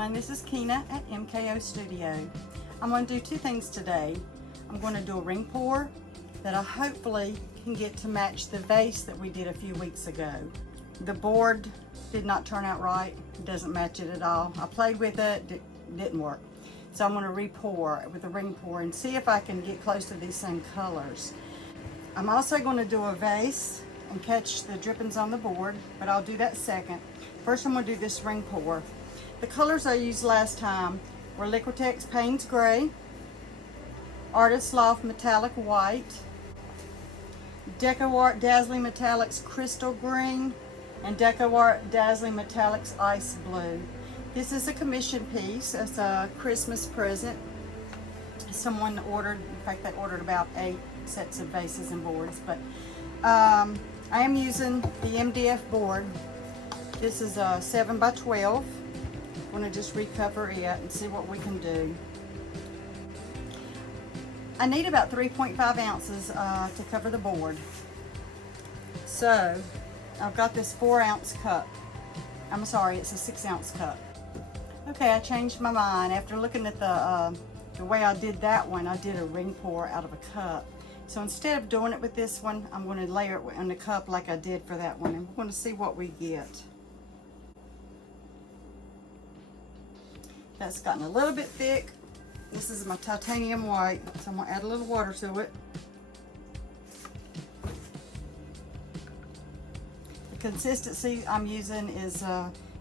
everyone, this is Kina at MKO Studio. I'm going to do two things today. I'm going to do a ring pour that I hopefully can get to match the vase that we did a few weeks ago. The board did not turn out right. It doesn't match it at all. I played with it, it didn't work. So I'm going to re-pour with a ring pour and see if I can get close to these same colors. I'm also going to do a vase and catch the drippings on the board, but I'll do that second. First I'm going to do this ring pour. The colors I used last time were Liquitex Payne's Gray, Artist Loft Metallic White, DecoArt Dazzling Metallics Crystal Green, and DecoArt Dazzling Metallics Ice Blue. This is a commission piece. It's a Christmas present. Someone ordered, in fact they ordered about 8 sets of vases and boards, but I am using the MDF board. This is a 7 by 12. I'm going to just recover it and see what we can do. I need about 3.5 ounces to cover the board. So I've got this 4-ounce cup. I'm sorry, it's a 6-ounce cup. Okay, I changed my mind. After looking at the way I did that one, I did a ring pour out of a cup. So instead of doing it with this one, I'm going to layer it in the cup like I did for that one, and we're going to see what we get. That's gotten a little bit thick. This is my titanium white, so I'm going to add a little water to it. The consistency I'm using is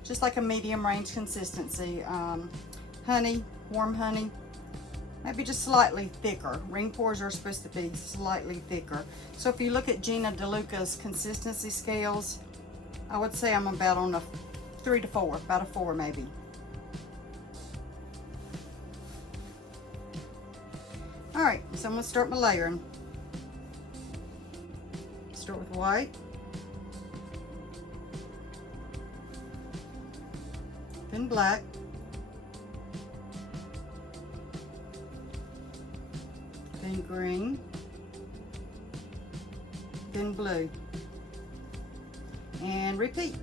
just like a medium range consistency. Honey, warm honey. Maybe just slightly thicker. Ring pours are supposed to be slightly thicker. So if you look at Gina DeLuca's consistency scales, I would say I'm about on a 3 to 4, about a 4 maybe. All right, so I'm gonna start my layering. Start with white. Then black. Then green, then blue, and repeat.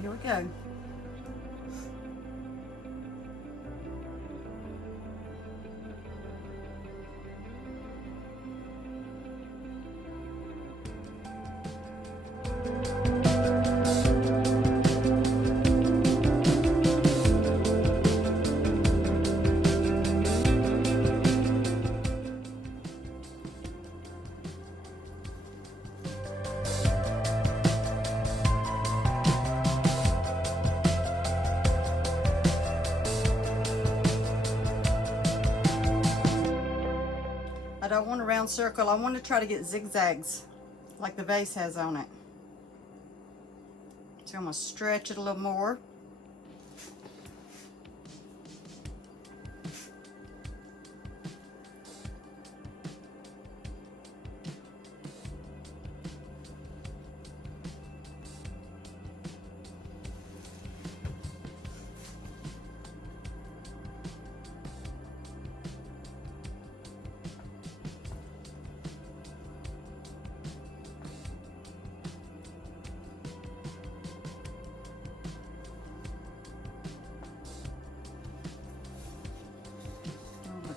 Here we go. I don't want a round circle. I want to try to get zigzags like the vase has on it. So I'm going to stretch it a little more.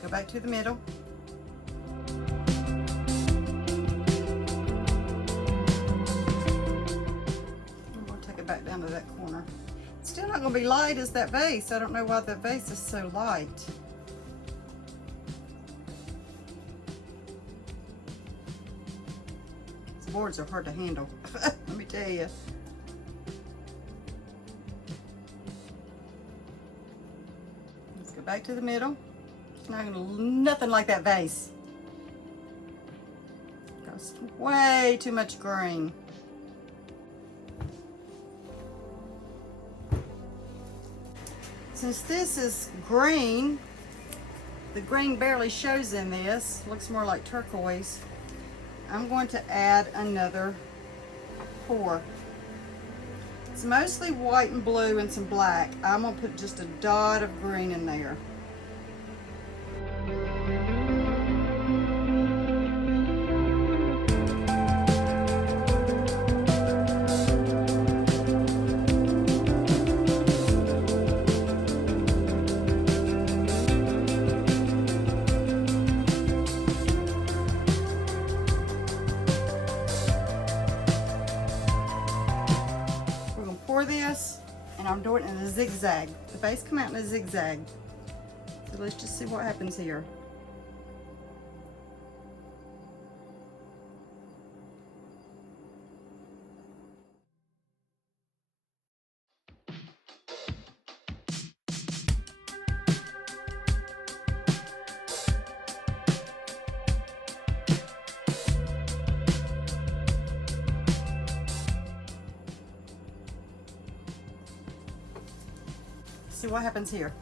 Go back to the middle. I'm going to take it back down to that corner. It's still not going to be light as that vase. I don't know why the vase is so light. These boards are hard to handle. Let me tell you. Let's go back to the middle. Nothing like that vase. Goes way too much green. Since this is green, the green barely shows in this, looks more like turquoise, I'm going to add another pour. It's mostly white and blue and some black. I'm going to put just a dot of green in there. Pour this, and I'm doing it in a zigzag. The base come out in a zigzag. So let's just see what happens here. See what happens here.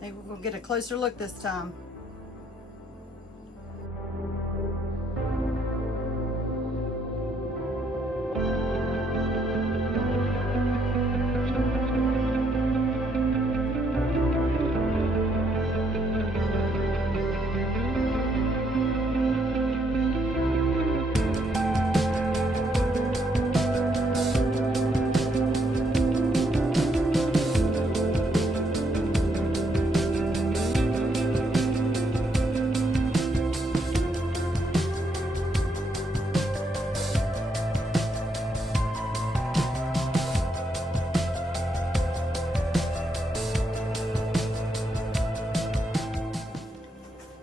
Maybe we'll get a closer look this time.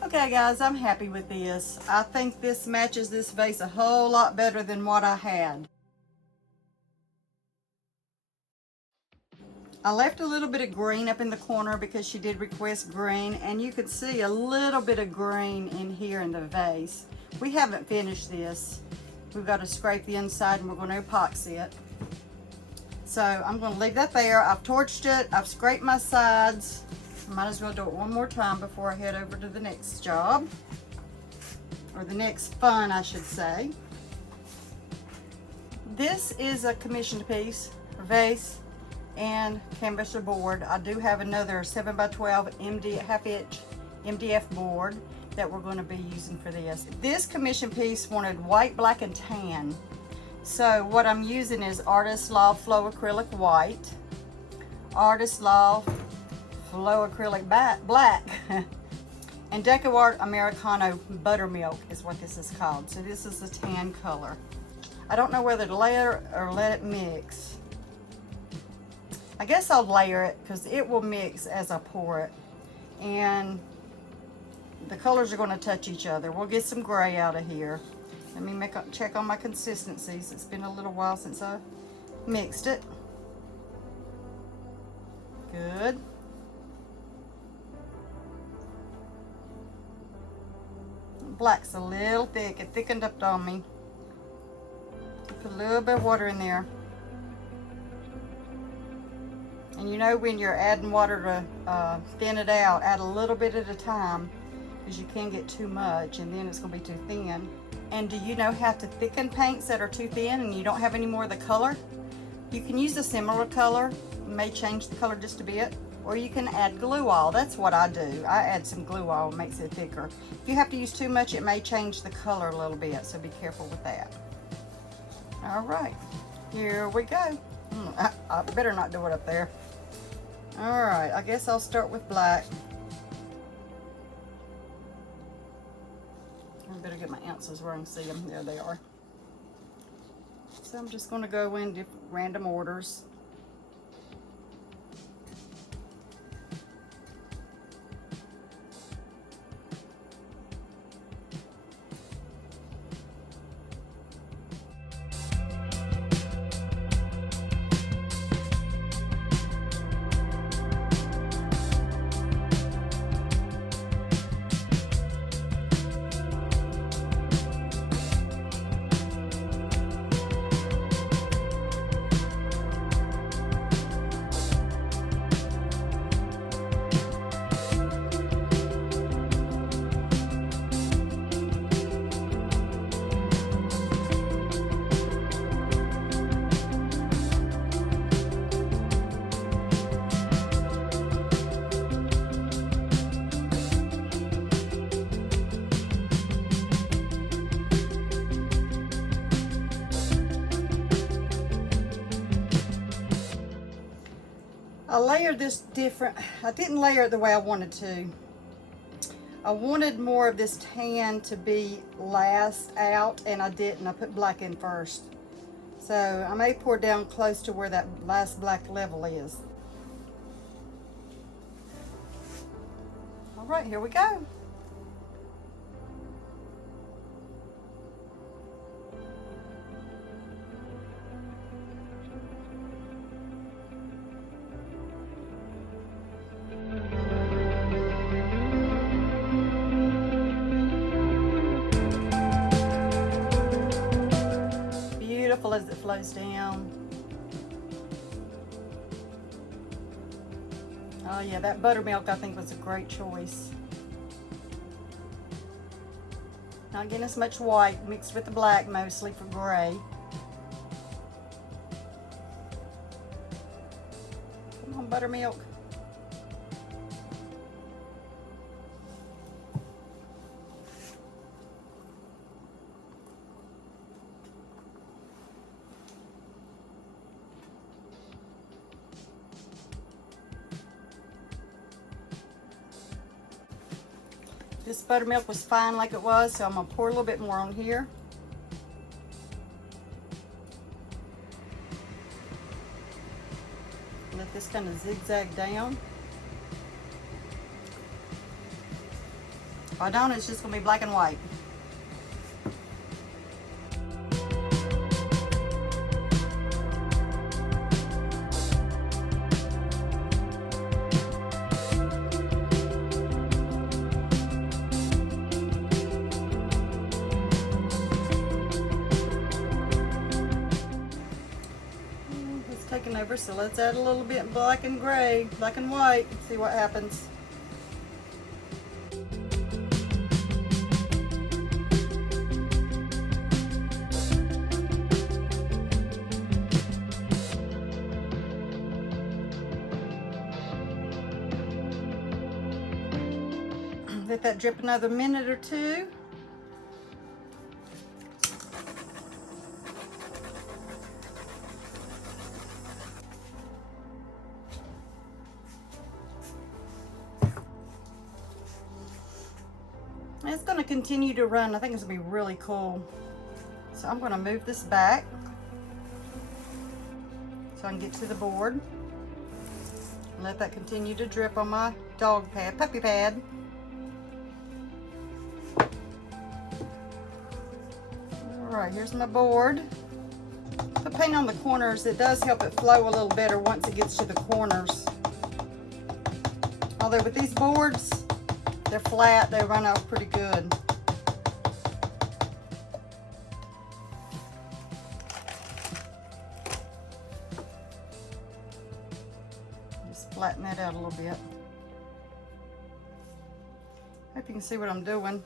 Okay guys, I'm happy with this. I think this matches this vase a whole lot better than what I had. I left a little bit of green up in the corner because she did request green, and you could see a little bit of green in here in the vase. We haven't finished this. We've got to scrape the inside and we're going to epoxy it. So I'm going to leave that there. I've torched it. I've scraped my sides. Might as well do it one more time before I head over to the next job, or the next fun, I should say. This is a commissioned piece, vase, and canvas board. I do have another 7x12 half-inch MDF board that we're going to be using for this. This commission piece wanted white, black, and tan. So what I'm using is Artist Law Flow Acrylic White, Artist Law Flow Acrylic Black, and DecoArt Americano Buttermilk is what this is called. So this is the tan color. I don't know whether to layer it or let it mix. I guess I'll layer it because it will mix as I pour it, and the colors are going to touch each other. We'll get some gray out of here. Let me check on my consistencies. It's been a little while since I mixed it. Good. Black's a little thick. It thickened up on me. Put a little bit of water in there. And you know, when you're adding water to thin it out, add a little bit at a time, because you can get too much and then it's going to be too thin. And do you know how to thicken paints that are too thin and you don't have any more of the color? You can use a similar color. It may change the color just a bit, or you can add glue all. That's what I do. I add some glue all, it makes it thicker. If you have to use too much, it may change the color a little bit, so be careful with that. All right, here we go. I better not do it up there. All right, I guess I'll start with black. I better get my ounces where I can see them. There they are. So I'm just going to go in random orders. I layered this different. I didn't layer it the way I wanted to. I wanted more of this tan to be last out, and I didn't. I put black in first. So I may pour down close to where that last black level is. All right, here we go. Beautiful as it flows down. Oh yeah, that buttermilk I think was a great choice. Not getting as much white, mixed with the black mostly for gray. Come on, buttermilk. This buttermilk was fine like it was, so I'm going to pour a little bit more on here. Let this kind of zigzag down. If I don't, it's just going to be black and white. Taking over, so let's add a little bit black and gray, black and white, and see what happens. Let that drip another minute or two. And it's going to continue to run. I think it's going to be really cool. So I'm going to move this back so I can get to the board. Let that continue to drip on my dog pad, puppy pad. Alright, here's my board. Put paint on the corners. It does help it flow a little better once it gets to the corners. Although with these boards, they're flat, they run off pretty good. Just flatten that out a little bit. Hope you can see what I'm doing.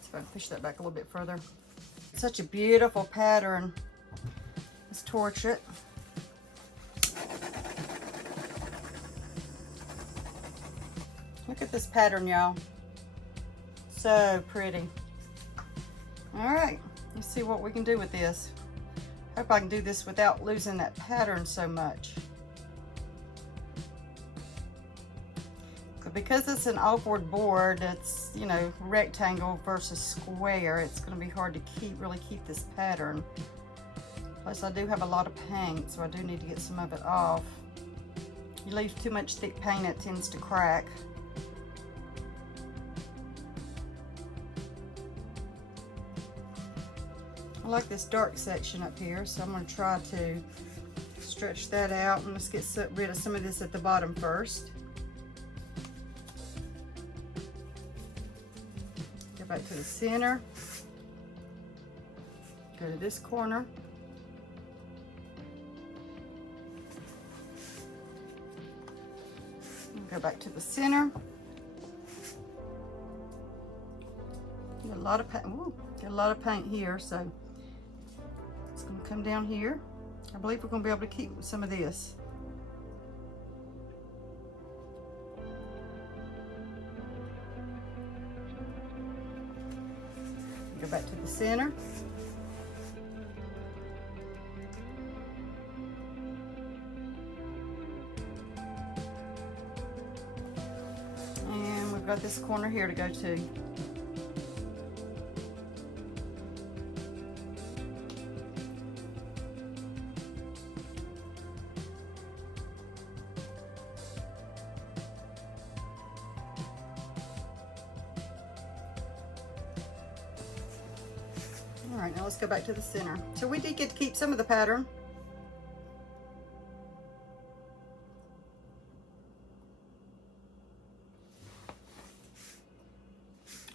So I push that back a little bit further. Such a beautiful pattern. Let's torch it. Look at this pattern, y'all. So pretty. All right, let's see what we can do with this. Hope I can do this without losing that pattern so much. But because it's an off-board board, it's, you know, rectangle versus square, it's going to be hard to really keep this pattern. Plus I do have a lot of paint, so I do need to get some of it off. You leave too much thick paint, it tends to crack. I like this dark section up here, so I'm going to try to stretch that out, and let's get rid of some of this at the bottom first. Go back to the center. Go to this corner. Go back to the center. Get a lot of paint. Ooh, get a lot of paint here, so it's going to come down here. I believe we're going to be able to keep some of this. Go back to the center. And we've got this corner here to go to. All right, now let's go back to the center. So we did get to keep some of the pattern.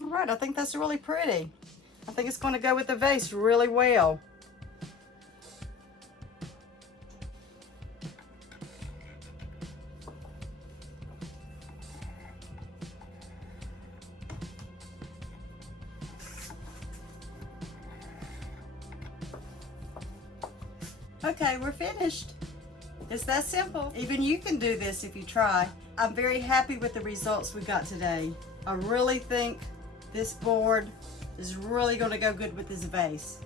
All right, I think that's really pretty. I think it's going to go with the vase really well. Okay, we're finished. It's that simple. Even you can do this if you try. I'm very happy with the results we got today. I really think this board is really going to go good with this vase.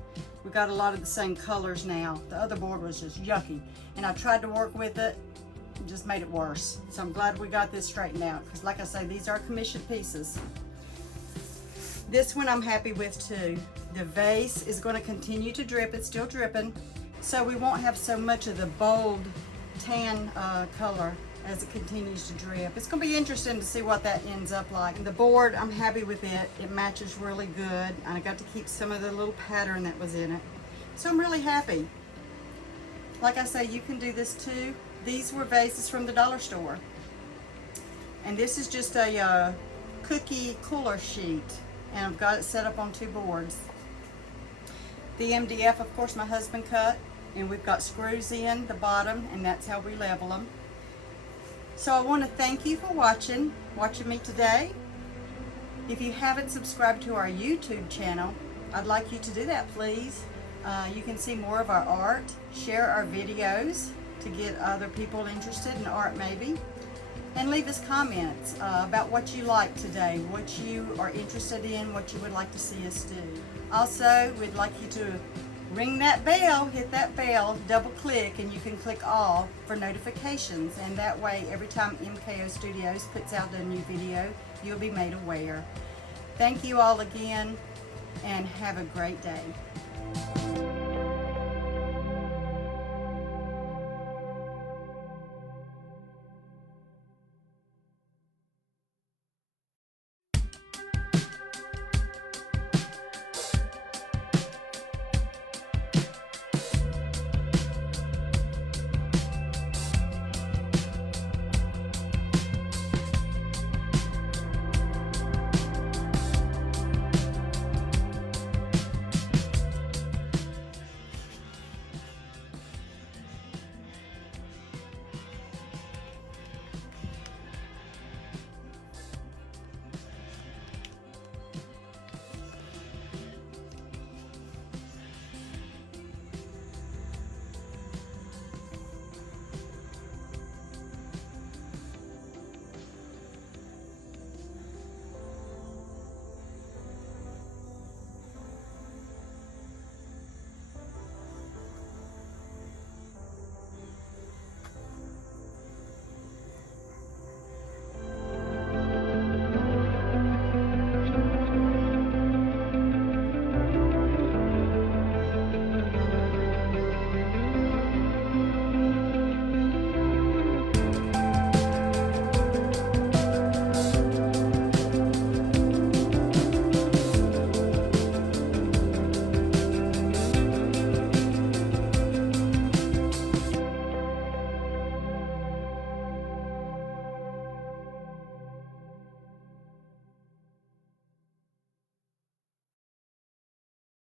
We got a lot of the same colors now. The other board was just yucky, and I tried to work with it and just made it worse. So I'm glad we got this straightened out, because like I say, these are commissioned pieces. This one I'm happy with too. The vase is going to continue to drip. It's still dripping, so we won't have so much of the bold tan color as it continues to drip. It's going to be interesting to see what that ends up like. The board, I'm happy with it. It matches really good, and I got to keep some of the little pattern that was in it. So I'm really happy. Like I say, you can do this too. These were vases from the dollar store. And this is just a cookie cooler sheet, and I've got it set up on 2 boards. The MDF, of course, my husband cut, and we've got screws in the bottom, and that's how we level them. So I want to thank you for watching me today. If you haven't subscribed to our YouTube channel, I'd like you to do that, please. You can see more of our art, share our videos to get other people interested in art maybe, and leave us comments about what you like today, what you are interested in, what you would like to see us do. Also, we'd like you to ring that bell, hit that bell, double click, and you can click all for notifications, and that way every time MKO Studios puts out a new video, you'll be made aware. Thank you all again, and have a great day.